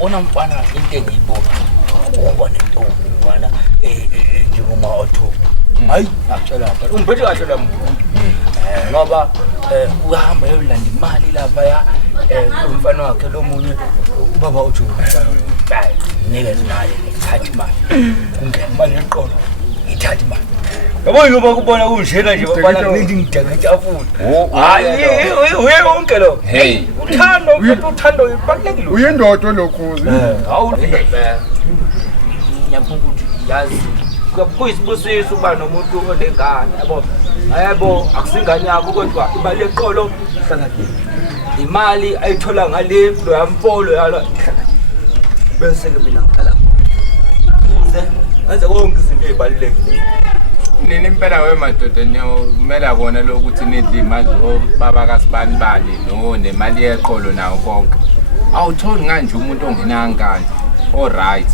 Uyabona mfana into engiyibona. Ubona intombi mfana njengoma otho. Hayi, akutshela lapha. Ungiphethe kahle la muntu. Ngoba uhamba uyolanda imali lapha ya umfana wakhe lo munye ubaba uthi hayi nikeze imali ithatha imali kungena imali eqolo ithatha imali yabo ngoba kubona unjena nje bafana ngithi ngidaka etafula hayi uye konke lo hey uthando ibalekile uyendodo lokhuzi hawu ngiyabona ukuthi yazi kuyisibusiso uba nomuntu onengane yabo akusingane yakho kodwa imali eqolo hlala imali ayithola ngale lo yampolo yalo bese ke mina ngikhala ngaze konke izinto ezibalekile nini impela wemadoda niyomela kona lokuthi nidle imali obaba kaSibani bani no nemali eqolo nawo konke awutholi nganje umuntu ongenangane alright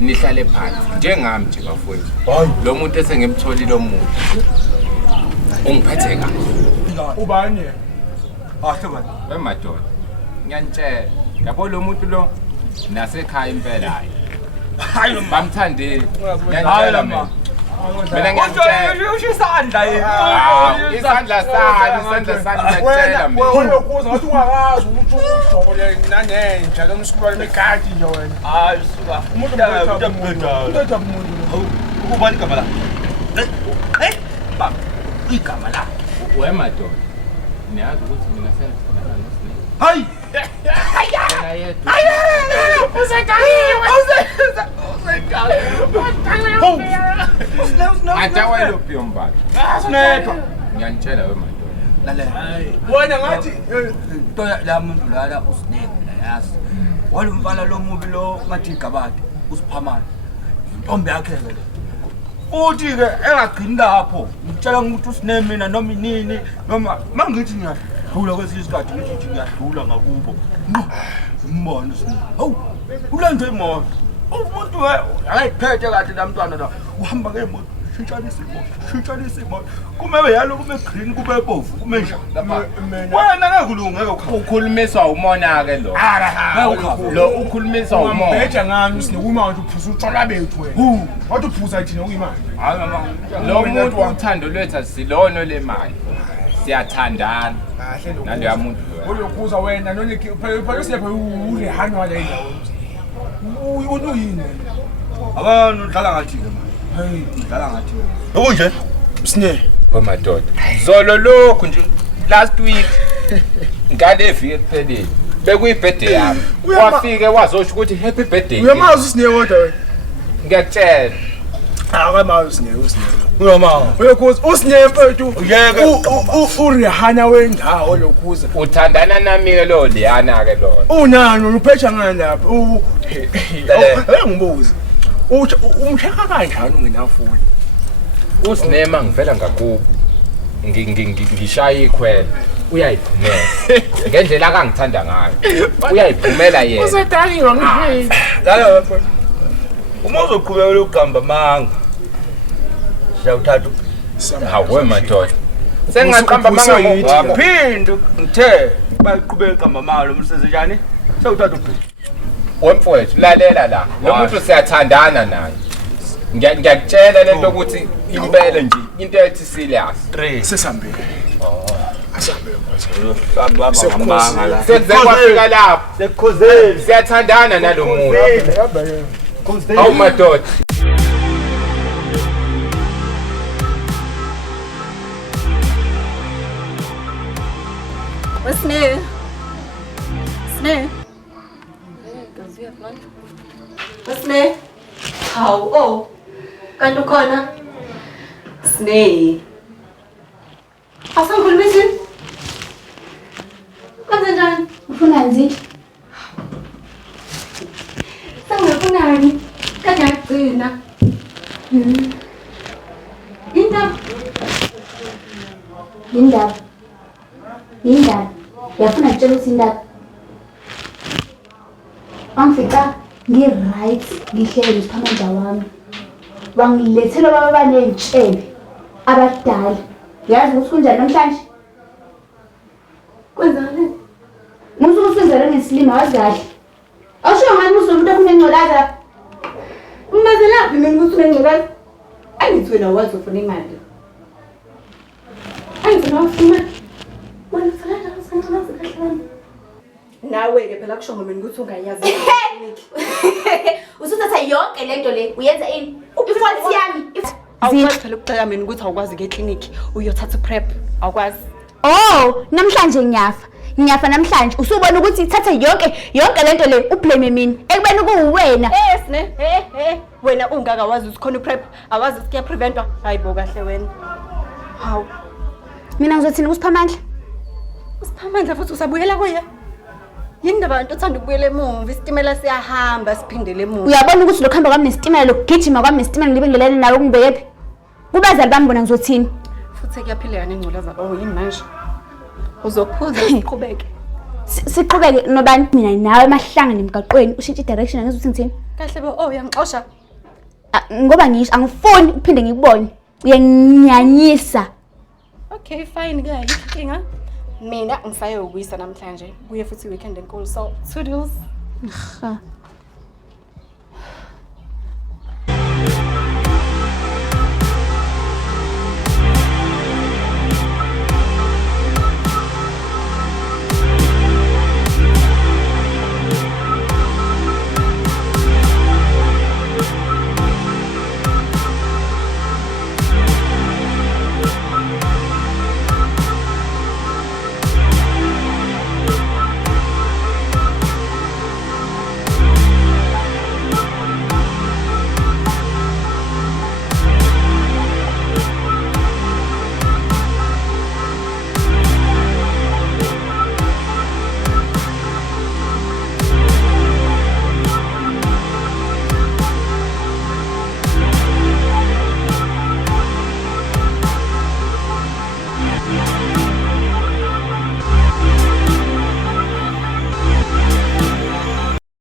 nihlale phansi njengami nje bafowethu lo muntu esengimtholile lo muntu ungiphethe kahle ubani ahlobo wemadoda ngiyanitshela yabo lo muntu lo nasekhaya impela hayi bamthandile ngiyanitshela mina ngiyantshela ushisandla isandla sani ngiyantshela mina wena ukuze ngathi ungakazi ukuthi ujole nanenja lomsikulwane megadi nje wena hayi suka umuntu umuntu ukubani igama la ba igama la wemadoda niyazi ukuthi mina sengihlala noSnake hayi Atawelo piyomba. Sinedwa. Ngiyanitshela wemadoda. Lalela. wena ngathi Toya la muntu lala uSnake la yazi. Walumfana lo mubi lo ngathi igabade usiphamana. Intombi yakhe ke. Uthi ke engagcini lapho. Ngitshela ukuthi usine mina noma inini noma mangithi ngiyadlula kwesinye isikhathi ngithi ngiyadlula ngakubo. Umbona usine. Hawu. Ulande imoto. Umuntu akayiphethe kahle lamntwana la. Uhamba ngemoto. Shintshana imoto. Kumele yalo kube green kube bovu kume njani lapha. Wena ngakulungeke ukhulumiswa umona ke lo. Lo ukhulumiswa umona. Mbethe ngani usine uma nje uphuza utshwala bethu wena. Wathi uphuza thina ukuyimali. Hayi mama. Lo muntu uthando lwethu asilono lemali. Siyathandana. Kahle lo. Naloya muntu lo. Uyokhuza wena nonke phela usepha urehani wale ndawo. Uyini? abantu udlala ngathi ke manje. Hey, Udlala ngathi. Yebo nje. Sine. Wemadoda. Zolo lokhu nje last week ngale viki kuphelile. Bekuyibirthday yami. Wafike wazosho ukuthi happy birthday. Uyamazi usine kodwa wena. Ngiyakutshela. Akamazi usine. Uyama. Uyokhuza usine mfethu. Uyeke. Urehana wendawo lokhuza. Uthandana nami ke lo liyana ke lo. Unani uphetha ngani lapha? Ngibuza. Umshaka kanjani ungenafuni? Usinema ngivela ngakubo. Ngishaya ikhwela. Uyayiphumela. Ngendlela akangithanda ngayo. Uyayiphumela yena. Usedakiwe ngipheli. Lala mfowethu. Uma uzoqhubeka ukugamba manga. Siyawuthatha. Hawe madoda. Sengaqamba manga Waphinde ngithe bayiqhubeka igamba manga lo msebenzi njani? Siyawuthatha ubhili. wemfowethu lalela la. Lo muntu siyathandana naye. Ngiyakutshela lento ukuthi impela nje into ethi serious. 3 Sesambe. Asambe baba ngamanga la. Sekwafika lapho. Sekukhozeli. Siyathandana nalo muntu. Awu madoda. What's new? What's new? How? Oh, kanti ukhona? Snake. Asangikhuluma isini? Kwenze njani? Ufuna nzi? Sangafunani? Kade yagcina. Indaba. Yafuna kutshela ukuthi indaba. Angifika ngi-right ngihleli phamanja wami. Wangilethela baba baney'tshebe abadala. Yazi ukuthi kunjani namhlanje? Kwenzani? Musuku usenzele ngesilima wazi kahle. Awusho ngani ngculaza. Ungazelaphi mina ukuthi unengculaza? Angithi wena wazi ufuna imali. Angithi ufuna. Wena ufuna ngiculaza kahle. Nawe ke phela kusho mina ukuthi ungayazi ikliniki. Usuthatha yonke lento le uyenza ini? Ifonti yami. Awukwazi phela ukucela mina ukuthi awukwazi ke ekliniki uyothatha prep awukwazi. Oh, namhlanje ngiyafa namhlanje. Usubona ukuthi ithatha yonke lento le ublame mina. Ekubeni kuwena. Sine. Wena ungaka wazi ukuthi khona prep awazi ukuthi kuya preventwa. Hayibo kahle wena. Hawu. Mina ngizothina kusiphamandla. Usiphamandla futhi usabuyela kuye. Yini abantu uthanda ukubuyela emuva isitimela siyahamba siphindele emuva. Uyabona ukuthi lokuhamba kwami nesitimela lokugijima kwami nesitimela ngibingelene nawe kungibekephi? Kubazali bami bona ngizothini? Futhi kuyaphileka nengculaza yini manje? Uzophuza siqhubeke. Siqhubeke nobani mina nawe emahlanga nemgaqweni ushintshe direction angizothi ngithini? Kahle bo uyangixosha. Ngoba ngisho angifuni ukuphinde ngikubone. Uyanginyanyisa. Okay fine ke Inkinga. Mina ngisaye ukuyisa namhlanje. Kuye futhi weekend enkulu so toodles.